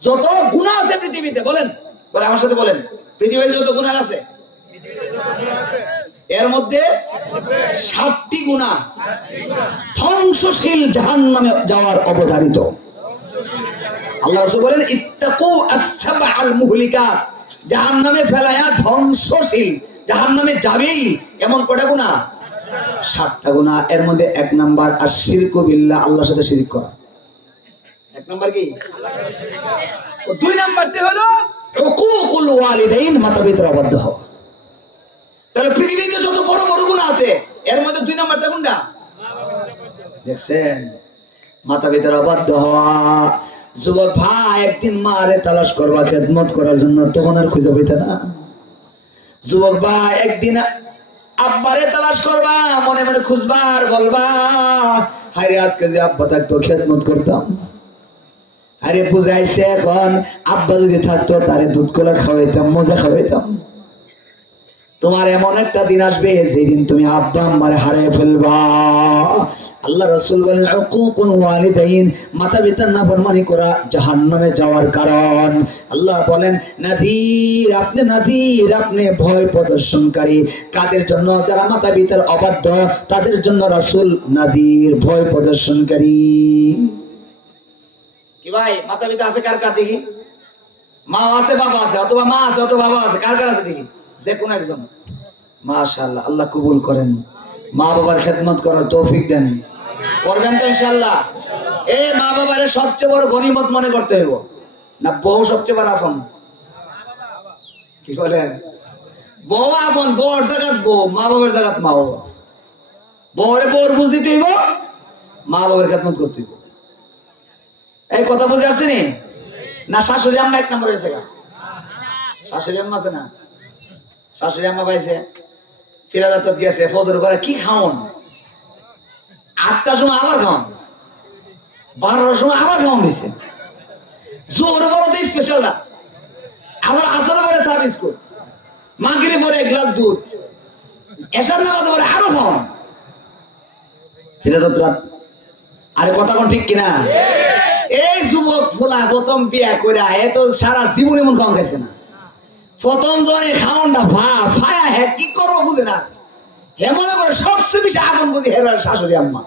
যত গুনাহ আছে পৃথিবীতে, বলেন বলে আমার সাথে বলেন, পৃথিবীতে যত গুনাহ আছে এর মধ্যে 7টি গুনাহ ধ্বংসশীল জাহান্নামে যাওয়ার অবধারিত। আল্লাহ রাসূল বলেন ইত্তাকু আস-সাবআল মুহলিকাত, জাহান্নামে ফেলায়া ধ্বংসশীল, জাহান্নামে যাবেই এমন কয়টা গুনাহ? 7টা গুনাহ। এর মধ্যে 1 নাম্বার আশ-শিরকু বিল্লাহ, আল্লাহর সাথে শিরক করা। 1 নাম্বার কি? ও 2 নাম্বারটি হলো উকুকুল ওয়ালিদাইন, মাতা-পিতার অবাধ্য হওয়া। তাহলে পৃথিবীতে যত বড় বড় গুনাহ আছে এর মধ্যে 2 নাম্বারটা কোনটা? দেখছেন, মাতা-পিতার অবাধ্য হওয়া। যুবক ভাই, একদিন মারে তালাশ করবা খেদমত করার জন্য, তখন আর খুঁজে পাইতে না। যুবক ভাই, একদিন আব্বারে তালাশ করবা, মনে মনে খুঁজবা আর বলবা, হায়রে আজকে যে আব্বা থাকতো খেদমত করতাম। আরে বুঝাইছে এখন, আব্বা যদি থাকতো তারে দুধ কলা খাওয়াইতাম, মজা খাওয়াইতাম। তোমার এমন একটা দিন আসবে যেদিন তুমি আব্বা আম্মারে হারিয়ে ফেলবা। আল্লাহ রাসূল বলেন উকুকুল ওয়ালিদাইন, মাতা-পিতার নাফরমানি করা জাহান্নামে যাওয়ার কারণ। আল্লাহ বলেন নাযীর, আপনি নাযীর, আপনি ভয় প্রদর্শনকারী। কাদের জন্য? যারা মাতা-পিতার অবাধ্য তাদের জন্য রাসূল নাযীর, ভয় প্রদর্শনকারী। কি ভাই, মাতা-পিতা আছে কার কার দেখি? মা আছে, বাবা আছে, অথবা মা আছে অথবা বাবা আছে, কার কার আছে দেখি? যে কোন একজন। মাশাআল্লাহ, আল্লাহ কবুল করেন। মা বাবার খেদমত করার তৌফিক দেন। করবেন তো ইনশাআল্লাহ? এই মা বাবারে সবচেয়ে বড় গনিমত মনে করতে হইব না? বউ সবচেয়ে বড় আপন? কি বলেন? বউ আপন, বউর জায়গাত বউ, মা বাবার জায়গাত মা বাবা। বউরে বউর বুঝ দিতে হইব, মা বাবার খেদমত করতে হইব। এই কথা বুঝে আসছে নি? না শাশুড়ি আম্মা 1 নম্বর হয়েছে? শাশুড়ি আম্মা আছে না? শাশুড়ি আম্মা পাইছে, ফিরাদাত গেছে, ফজর করে কি খাওন, 8টার সময় আবার খাওন, 12টার সময় আবার খাওন দিছে, জোহরে বড় তো স্পেশালটা, আবার আসরে পরে চা বিস্কুট, মাগরিবে পরে 1 গ্লাস দুধ, এশার নামাজে পরে আরো খাওন, ফিরাদাত রাত। আরে কথা কোন ঠিক কিনা? এই যুবক ফুলা প্রথম বিয়া করে এত সারা জীবন এমন খাওয়ান খাইছে না। প্রথম জনে খাওয়ানটা ফায়া হ্যাঁ কি করবো বুঝে না, হে মনে করে সবচেয়ে বেশি আগুন বুঝি হেরার শাশুড়ি আম্মা।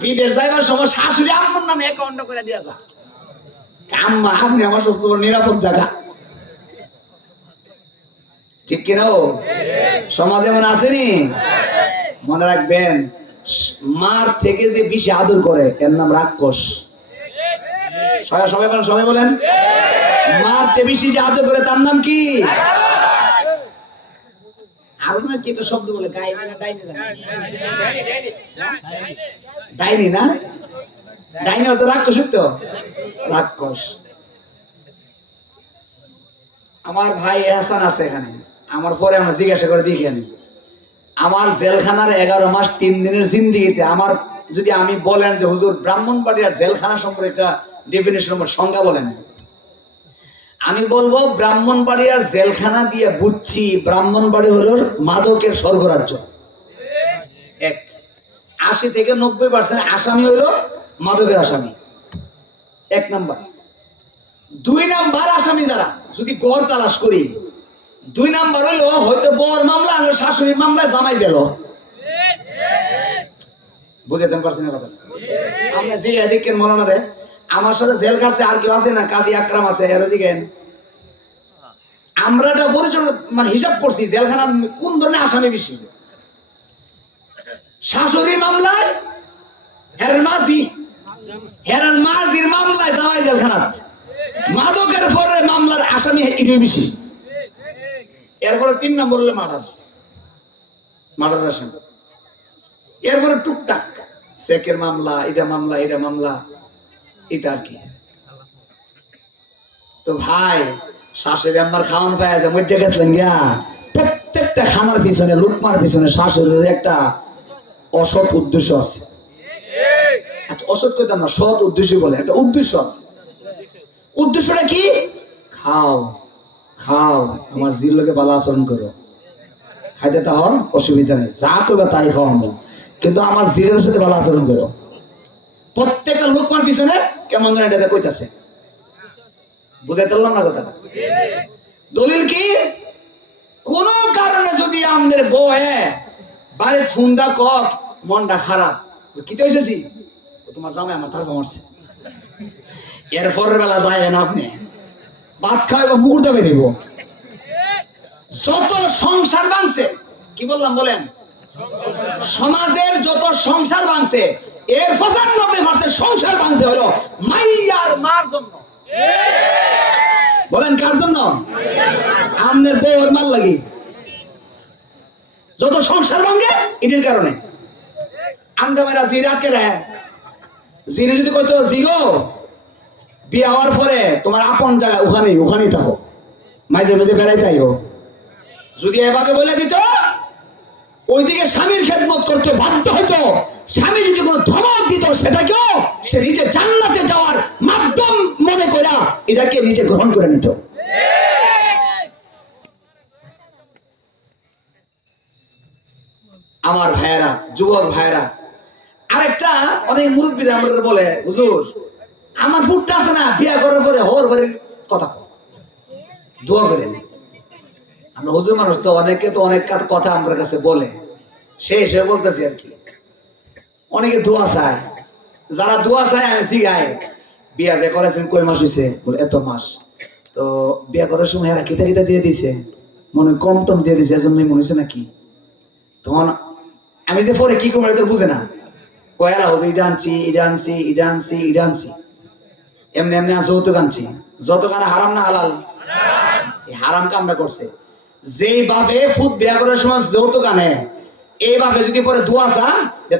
বিদেশ যাইবার সময় শাশুড়ি আম্মার নামে অ্যাকাউন্ট করে দিয়া যা, আম্মা আপনি আমার সবচেয়ে বড় নিরাপদ জায়গা। ঠিক কিনা? ও সমাজ এমন আসেনি? মনে রাখবেন, মার থেকে যে বেশি আদর করে এর নাম রাক্ষস। সবাই বলেন, সবাই বলেন, মার চেয়ে বেশি যে আদর করে তার নাম কি? আরো তুমি কি একটা শব্দ বলে, গাইনি না ডাইনি? ডাইনি না, ডাইনি অর্থ রাক্ষস তো, রাক্ষস। আমার ভাই এহসান আছে এখানে, আমার পরে আমরা জিজ্ঞাসা করে দেখেন, আমার জেলখানার 11 মাস 3 দিনের জিন্দেগিতে আমার যদি আমি বলেন যে হুজুর ব্রাহ্মণবাড়িয়ার জেলখানা সম্পর্কে একটা ডেফিনিশন সংজ্ঞা বলেন, আমি বলবো ব্রাহ্মণবাড়িয়ার জেলখানা দিয়ে বুঝছি ব্রাহ্মণবাড়ি হলো মাদকের স্বর্গরাজ্য। 80 থেকে 90% আসামি হলো মাদকের আসামি, 1 নাম্বার। 2 নাম্বার আসামি যারা, যদি গড় তালাশ করি, 2 নাম্বার হইলো হয়তো বর মামলা, শাশুড়ির মামলায় জামাই গেল। বুঝতে পারছি না কথা? আমরা যে দেখেন মনে রে, আমার সাথে জেল কাটছে আর কেউ আছে না? কাজী আকরাম আছে, হেরোজিকেন। আমরা একটা পরিচয় মানে হিসাব করছি জেলখানা কোন ধরনের আসামি বেশি। শাশুড়ি মামলায় হেরার মাঝির মামলায় জামাই জেলখানাত, মাদকের পরে মামলার আসামি এটাই বেশি। এরপরে 3 নম্বর হলো মার্ডার আসামি। এরপরে টুকটাক চেকের মামলা, এটা মামলা, এটা মামলা, এটা আর কি। তো ভাই, শাশুড়ি আম্মার খাওয়ান পায় যে মধ্যে গেছিলেন গিয়া, প্রত্যেকটা খানার পিছনে, লুকমার পিছনে শাশুড়ির একটা অসৎ উদ্দেশ্য আছে। আচ্ছা, অসৎ কইতাম না, সৎ উদ্দেশ্য বলে একটা উদ্দেশ্য আছে। উদ্দেশ্যটা কি? খাও খাও, আমার জির লোকে ভালো আচরণ করো, খাইতে তা হন অসুবিধা নেই, যা করবে তাই খাওয়াবো, কিন্তু আমার জিরের সাথে ভালো আচরণ করো। প্রত্যেকটা লুকমার পিছনে কেমন যেন এটা কইতাছে। বুঝাইতে পারলাম না কথাটা? দলিল কি? কোন কারণে যদি আমাদের বউয়ে বাড়ির ফোনটা কক মনটা খারাপ, কি তো হয়েছি তোমার জামাই আমার তারপর মারছে, এরপরের বেলা যায় না আপনি ভাত খাওয়াইব মুহূর্তে বেরিব। যত সংসার ভাঙছে, কি বললাম বলেন, সমাজের যত সংসার ভাঙছে এর 95% সংসার ভাঙছে হলো মাইয়ার মার জন্য। বলেন কার জন্য? আমাদের বউর মার লাগি যত সংসার ভাঙে এটির কারণে। আঙ্গামেরা জিরে আটকে রে, জিরে যদি কইতো জিগো বিয়ে হওয়ার পরে তোমার আপন জায়গা ওখানেই থাকো, মাঝে মাঝে বেড়াইতে আইও, যদি এভাবে বলে দিত ওইদিকে স্বামীর খেদমত করতে বাধ্য হইতো। স্বামী যদি কোনো ধমক দিত সেটাকেও সে নিজে জান্নাতে যাওয়ার মাধ্যম মনে করা এটাকে নিজে গ্রহণ করে নিত। আমার ভাইয়েরা, যুবক ভাইয়েরা, আরেকটা অনেক মুরব্বীরা আমাদের বলে, হুজুর আমার ফুটটা আছে না বিয়ে করার পরে হর বাড়ির কথা দোয়া করেন। আমরা হুজুর মানুষ তো অনেকে তো অনেক কথা আমার কাছে বলে, সে হিসেবে বলতেছি আর কি। অনেকে দোয়া চায়, যারা দোয়া চায় আমি জিগাই বিয়া যে করেছেন কয় মাস হয়েছে, এত মাস, তো বিয়া করার সময় এরা কিতা কিতা দিয়ে দিছে, মনে কম টম দিয়ে দিছে এজন্যই মনে হয়েছে নাকি। তখন আমি যে পরে কি করবো বুঝে না, কয়লা হুজুর এটা আনছি এটা আনছি এটা আনছি এটা আনছি, এমনি এমনি যৌতুক আনছি। যৌতুক আনা হারাম না হালাল? হারাম কামটা করছে। যেইভাবে ফুট বিয়া করার সময় যৌতুক আনে, এইভাবে যদি পরে দোয়া চা,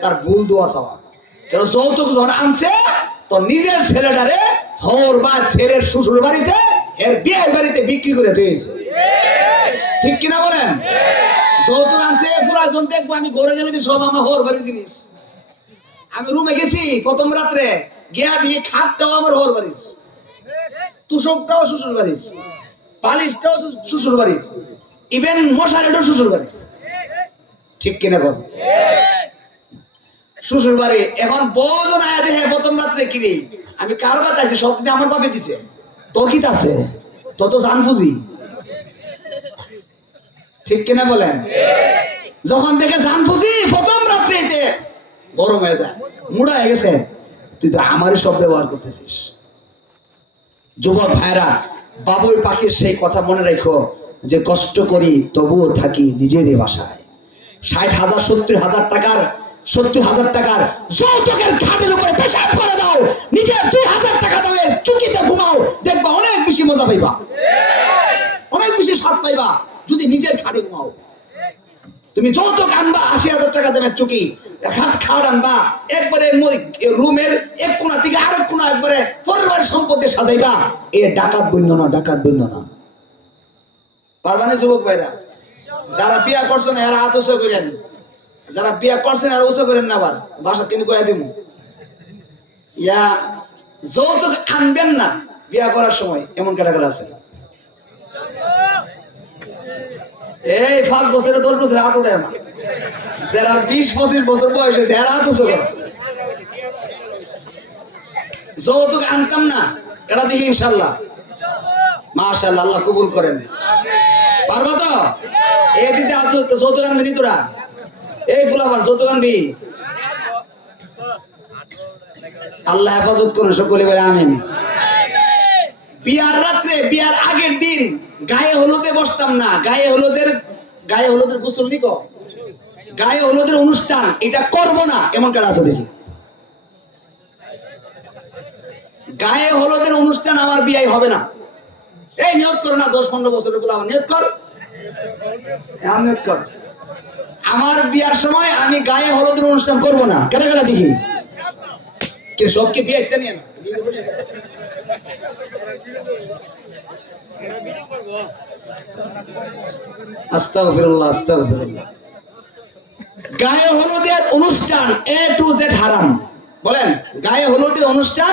তার ভুল দোয়া চাওয়া। কেন যৌতুক যখন আনছে তো নিজের ছেলেটারে হর বা ছেলের শ্বশুর বাড়িতে এর বিয়ের বাড়িতে বিক্রি করে দিয়েছে, ঠিক কিনা বলেন? যৌতুক আনছে পুরা জন দেখবো আমি ঘরে গেলে সব আমার হর বাড়ির জিনিস। আমি রুমে গেছি প্রথম রাত্রে গিয়া দিয়ে খাটটাও আমার হর বাড়ির, তুষকটাও শ্বশুর বাড়ির, পালিশটাও শ্বশুর বাড়ির, ইভেন মশারিটাও শ্বশুর বাড়ির, ঠিক কিনা বল? শ্বশুর বাড়ি। এখন বউজন আয়া দেখে প্রথম রাত্রে কিরে আমি কার বাত আছি, সব দিনে আমার বাপে দিছে, তোর কি আছে, তত জান ফুজি, ঠিক কিনা বলেন? যখন দেখে জান ফুজি প্রথম রাত্রিতে গরম হয়ে যায়, মুড়া হয়ে গেছে, তুই তো আমারই সব ব্যবহার করতেছিস। যুবক ভাইরা, বাবুই পাখির সেই কথা মনে রেখো যে কষ্ট করি তবুও থাকি নিজেরই বাসায়। 60,000 70,000 টাকার যৌতুকের ঘাটের উপরে পেশাব করে দাও, নিজের 2,000 টাকা দাও, চুকিতে ঘুমাও, দেখবা অনেক বেশি মজা পাইবা, অনেক বেশি স্বাদ পাইবা যদি নিজের ঘাটে ঘুমাও। তুমি যৌতুক আনবা 80,000 টাকা দেবে চুকি, খাট আনবা একবারে রুমের এক কোণা থেকে আরেক কোণা একবারে পরিবার সম্পত্তি সাজাইবা, এ ডাকাত বন্য না, ডাকাত বন্য না। পারবানি যুবক ভাইরা? যারা বিয়া করছেন এরা হাত উঁচু করেন, যারা বিয়া করছেন আর উঁচু করেন না, আবার বাসা কিন্তু কয়ে দিব ইয়া যৌতুক আনবেন না বিয়া করার সময়, এমন ক্যাটাগরি আছে। এই 5 বছরে 10 বছরে হাত উঠে আমার, যারা 20-25 বছর বয়স হয়েছে এরা হাত উঁচু করে। যৌতুক আনতাম না, এটা দেখি ইনশাল্লাহ, মাশাআল্লাহ, আল্লাহ কবুল করেন। পারবা তো? এই দিতে যৌতুক আনবি নি তোরা? এই ফুলাফান যৌতুক আনবি? আল্লাহ হেফাজত করুন সকলে বলে আমিন। বিয়ার রাত্রে, বিয়ার আগের দিন গায়ে হলুদে বসতাম না, গায়ে হলুদের গোসল নিক, গায়ে হলুদের অনুষ্ঠান এটা করব না, এমন কারা আছে দেখি? গায়ে হলুদের অনুষ্ঠান আমার বিয়ে হবে না, এই নিয়ত করো না, 10-15 বছরের গুলো আমার নিয়ত কর, নিয়ত কর, আমার বিয়ার সময় আমি গায়ে হলুদের অনুষ্ঠান করব না। কেন কেন দেখি কে সবকে বিয়ে একটা নিয়ে না, আস্তাগফিরুল্লাহ আস্তাগফিরুল্লাহ। গায়ে হলুদের অনুষ্ঠান A to Z হারাম। বলেন গায়ে হলুদের অনুষ্ঠান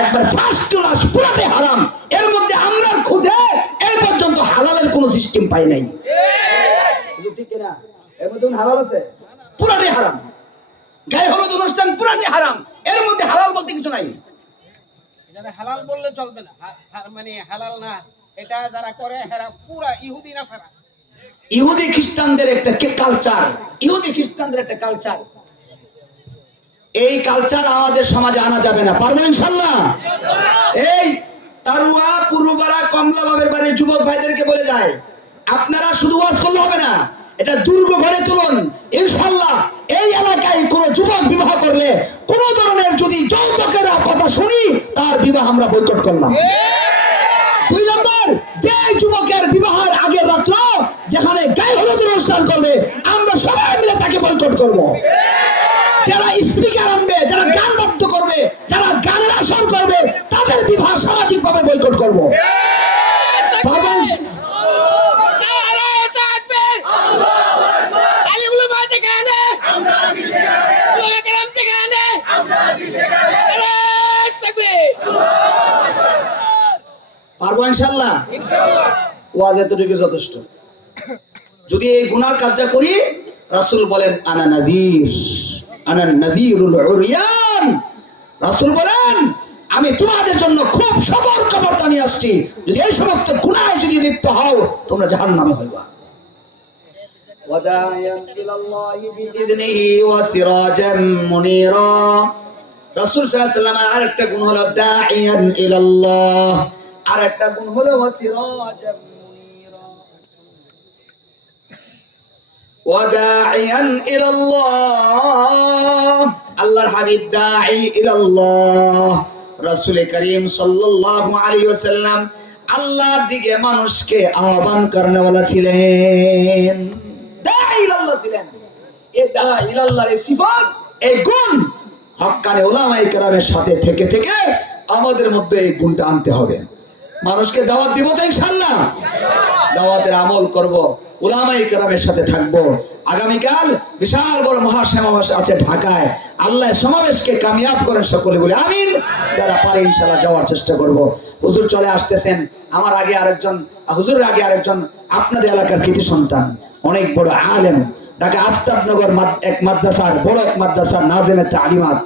একবার ফার্স্ট টু লাস্ট পুরোটাই হারাম। এর মধ্যে আমরা খুঁজে এই পর্যন্ত হালালের কোনো সিস্টেম পাই নাই, ঠিক না? এর মধ্যে হালাল আছে? পুরোটাই হারাম। গায়ে হলুদ অনুষ্ঠান পুরোটাই হারাম, এর মধ্যে হালাল বলতে কিছু নাই। এটা হালাল বললে চলবে না, মানে হালাল না, এটা যারা করে এরা পুরা ইহুদি নাসারা। ইহুদি খ্রিস্টানদের একটা কালচার, ইহুদি খ্রিস্টানদের একটা কালচার, এই কালচার আমাদের সমাজে আনা যাবে না। পারবো ইনশাল্লাহ? এই তারুয়া পূর্বপাড়া কমলা বাবের বাড়ির যুবক ভাইদেরকে বলে যায়, আপনারা শুধু ওয়াজ করলে হবে না, এটা দুর্গ গড়ে তুলুন। ইনশাল্লাহ এই এলাকায় কোন যুবক বিবাহ করলে কোন ধরনের যদি যৌতুকের কথা শুনি, তার বিবাহ আমরা বয়কট করলাম। 2 নম্বর, যে যুবকের বিবাহের আগের রাত্র যেখানে গায়ে হলুদ অনুষ্ঠান করবে, আমরা সবাই মিলে তাকে বয়কট করব। যারা স্পিকার আনবে, যারা গান বাদ্য করবে, যারা গানের আসর করবে, তাদের বিবাহ সামাজিক ভাবে বয়কট করব। পারবো ইনশাল্লাহ? ওয়াজ এতটুকু যথেষ্ট। যদি এই গুনার কাজটা করি, রাসূল বলেন আনা নাযীর, আনা নাযীরুল উরিয়ান। রাসূল বলেন আমি তোমাদের জন্য খুব সতর্কবার্তা নিয়ে আসছি, যদি এই সমস্ত গুনাহে যদি লিপ্ত হও, তোমরা জাহান্নামে হইবা। ওয়াদাইয়ান ইলাল্লাহি বিইذনিহি ওয়া সিরাজাম মুনীরা। রাসূল সাল্লাল্লাহু আলাইহি ওয়াসাল্লামের আরেকটা গুণ হলো দাইয়ান ইলাল্লাহ, আরেকটা গুণ হলো ওয়া সিরাজাম মুনীরা। ওয়াদাইয়ান ইলাল্লাহ, আল্লাহর হাবিব দাঈ ইলাল্লাহ। রাসূল করিম সাল্লাল্লাহু আলাইহি ওয়াসাল্লাম আল্লাহর দিকে মানুষকে আহ্বান করনেওয়ালা ছিলেন, দাঈ ইলাল্লাহ ছিলেন। এই দাঈ ইলাল্লাহর এই সিফাত, এই গুণ হক্কানি উলামায়ে কেরামের সাথে থেকে থেকে আমাদের মধ্যে এই গুণটা আনতে হবে। মানুষকে দাওয়াত দিব তো ইনশাআল্লাহ? দাওয়াতের আমল করব, উলামায়ে কেরামের সাথে থাকব। আগামীকাল বিশাল বড় মহাসমাবেশ আছে ঢাকায়। আল্লাহ সমাবেশকে কামিয়াব করেন, সকলে বলে আমিন। যারা পারে ইনশাআল্লাহ যাওয়ার চেষ্টা করব। হুজুর চলে আসতেছেন, আমার আগে আরেকজন, হুজুরের আগে আরেকজন আপনাদের এলাকার কৃতি সন্তান, অনেক বড় আলেম, ঢাকা আফতাবনগর এক মাদ্রাসার বড় এক মাদ্রাসার নাজিমে তালিমাত,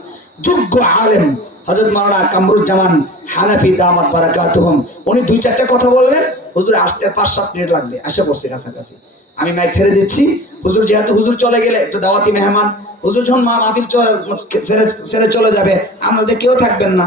যোগ্য আলেম হযরত মাওলানা কামরুজ্জামান হানাফি দামাত বারাকাতুহুম। উনি 2-4টা কথা বলবেন। হুজুর আসতে 5-7 মিনিট লাগবে, আসে পড়ছে কাছাকাছি। আমি মাইক ছেড়ে দিচ্ছি। হুজুর যেহেতু হুজুর চলে গেলে একটু দাওয়াতি মেহমান, হুজুর যখন মাহফিল ছেড়ে চলে যাবে, আমাদের কেউ থাকবেন না।